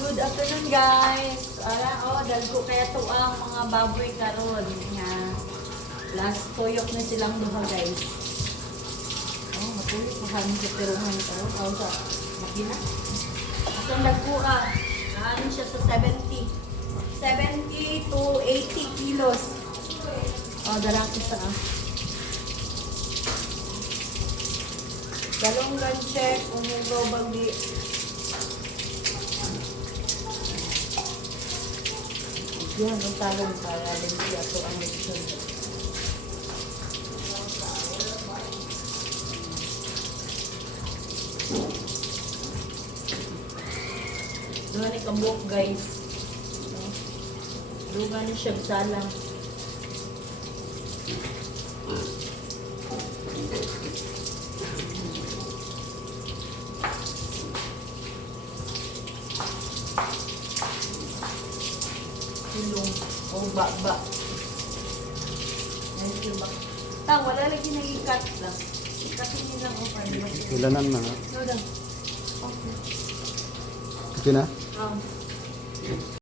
Good afternoon guys. Dalgo kaya to ang mga baboy karon nga. Last tuyok na silang duha guys. Matuyok ko kami sa pirungan karon. Sa makina. Asang nagkuha. Ano siya sa 70 to 80 kilos. Dalang isa Dalonggan check kung yung global di. Yan, ang talong para din siya ito ang mission. Doon ni kambok guys. Doon ni siya salang. Ilong o baba. Ayun siya ba? Wala lagi nag-i-cut lang. Ikatin niyo lang o para mas. Ilanan na nga. No lang. Okay. Okay na?